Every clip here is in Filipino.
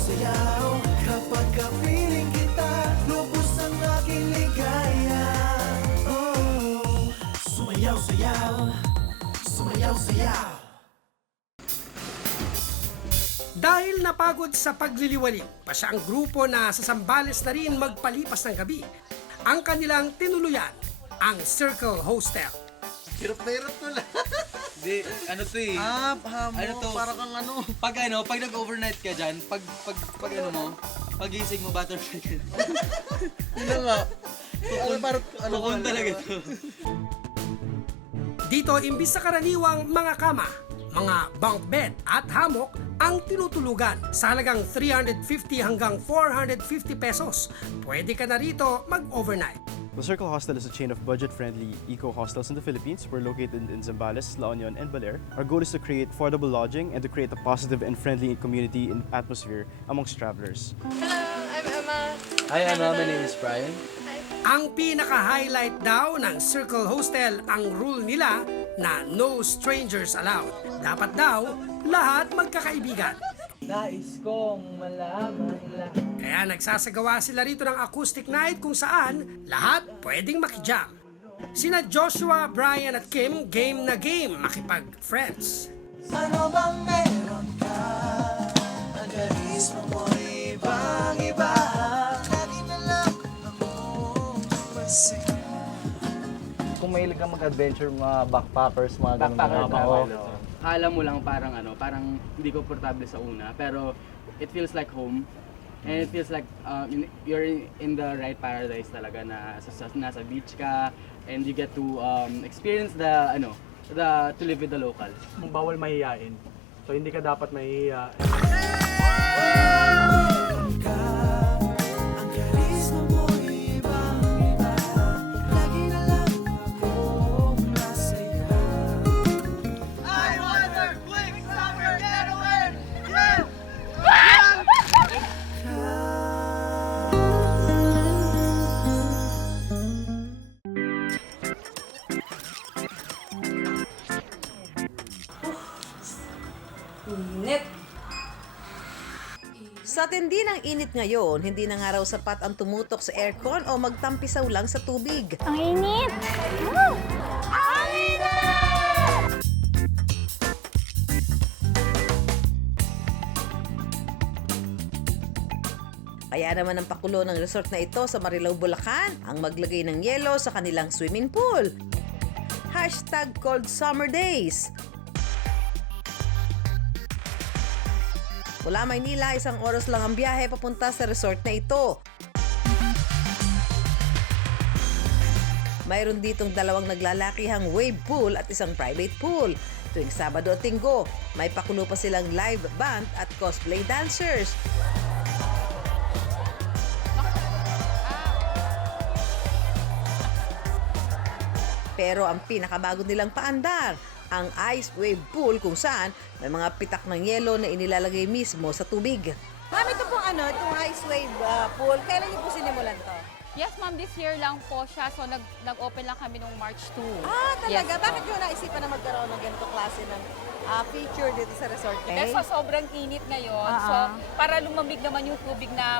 sayaw kapag kapiling kita, lubos ang aking ligaya. Oh, sumayaw, sayaw, sumayaw, sayaw. Dahil napagod sa pagliliwaliw, pa siya ang grupo na sa Zambales na rin magpalipas ng gabi. Ang kanilang tinuluyan, ang Circle Hostel. Hirap na hirap to lang. Di, ano to eh. Hamo, Ano to? para kang ano. Pag nag-overnight ka dyan, pag ano mo, pagising mo, butterfly ka. Ano nga? Kukun talaga to. Dito, imbis sa karaniwang mga kama, mga bunk bed at hammock ang tinutulugan sa halagang 350 hanggang 450 pesos. Pwede ka na rito mag-overnight. The Circle Hostel is a chain of budget-friendly eco-hostels in the Philippines. We're located in Zambales, La Union, and Baler. Our goal is to create affordable lodging and to create a positive and friendly community and atmosphere amongst travelers. Hello, I'm Emma. Hi Emma, my name is Brian. Ang pinaka-highlight daw ng Circle Hostel ang rule nila na no strangers allowed. Dapat daw, lahat magkakaibigan. Nais kong malaman lang. Kaya nagsasagawa sila rito ng acoustic night kung saan lahat pwedeng makijam. Sina Joshua, Brian at Kim, game na game makipag-friends. Ano bang meron ka? Ang karisma mo'y ibang-iba. Lagi na lang akong masaya. Kung mahilig kang mag-adventure, mga backpackers, mga ganun. Akala mo lang parang parang hindi komportable sa una, pero it feels like home. And it feels like you're in the right paradise talaga na nasa beach ka and you get to experience the to live with the locals. Bawal mahihiyain. So hindi ka dapat mahihiya. Ang karisma mo'y ibang-iba. Lagi na lang akong masaya. Sa tindi ng init ngayon, hindi na nga raw sapat ang tumutok sa aircon o magtampisaw lang sa tubig. Ang init! Woo! Ang init! Kaya naman ang pakulo ng resort na ito sa Marilao, Bulacan ang maglagay ng yelo sa kanilang swimming pool. #cold summer days. Mula Maynila, 1 oras lang ang biyahe papunta sa resort na ito. Mayroon ditong 2 naglalakihang wave pool at 1 private pool. Tuwing Sabado at Linggo, may pakulo pa silang live band at cosplay dancers. Pero ang pinakabago nilang paandar, ang ice wave pool kung saan may mga pitak ng yelo na inilalagay mismo sa tubig. Ma'am, ito pong itong ice wave pool, kailan niyo po sinimulan to? Yes, ma'am, this year lang po siya. So, nag-open lang kami nung March 2. Ah, talaga? Yes, Bakit nyo naisipan na magkaroon ng ganito klase ng feature dito sa resort niyo? Kasi sobrang init ngayon. So, para lumamig naman yung tubig na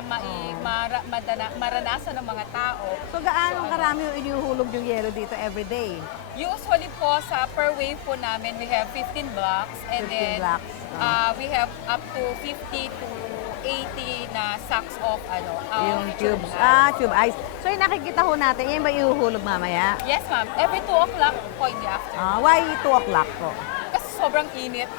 maranasan ng mga tao. So, gaano karami yung inihuhulog yung yelo dito everyday? Usually po, sa per wave po namin, we have 15 blocks. And 15 then, blocks. we have up to 50 to 80 na sacks of Yung tubes. tube. Tube ice. So, yung nakikita ho natin, yan ba ihuhulog mamaya? Yes, ma'am. Every 2 o'clock po in the afternoon. Why 2 o'clock po? Kasi sobrang init.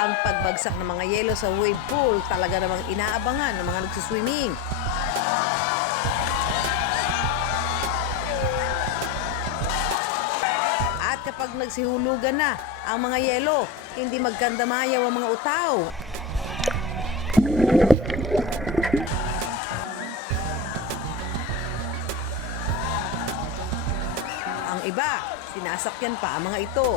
Ang pagbagsak ng mga yelo sa wave pool talaga namang inaabangan ng mga nagsiswimming. At kapag nagsihulugan na ang mga yelo, hindi magkandamayaw ang mga utaw. Ang iba, sinasakyan pa ang mga ito.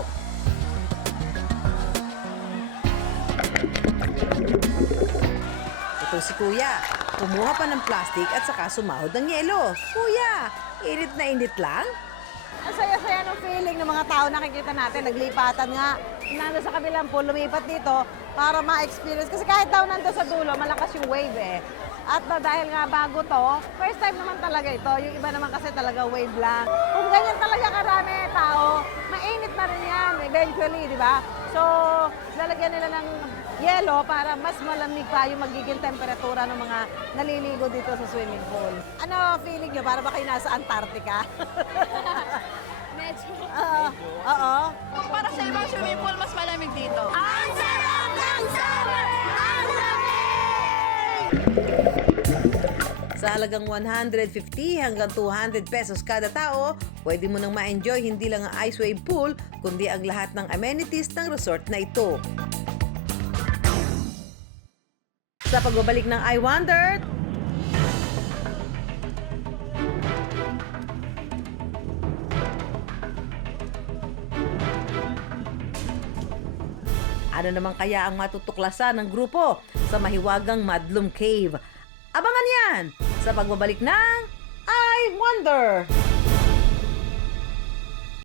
Ito si Kuya. Kumuha pa ng plastic at saka sumahod ng yelo. Kuya, init na init lang? Ang saya-saya ng feeling ng mga tao nakikita natin, naglipatan nga. Nando sa kabilang pool, lumipat dito. para ma-experience. Kasi kahit daw nandun sa dulo, malakas yung wave eh. At dahil nga bago to, first time naman talaga ito. Yung iba naman kasi talaga wave lang. Kung ganyan talaga karami tao, mainit na rin yan eventually, di ba? So, lalagyan nila ng yelo para mas malamig pa yung magiging temperatura ng mga naliligo dito sa swimming pool. Ano feeling nyo? Para ba kayo nasa Antarctica? Medyo. Oo. Para sa ibang swimming pool, mas malamig dito. Ang sarap ng summer! Ang Sa halagang 150 hanggang 200 pesos kada tao, pwede mo nang ma-enjoy hindi lang ang ice wave pool, kundi ang lahat ng amenities ng resort na ito. Sa pagbabalik ng I Wonder, ano naman kaya ang matutuklasan ng grupo sa mahiwagang Madlum Cave? Abangan yan sa pagbabalik ng I Wonder!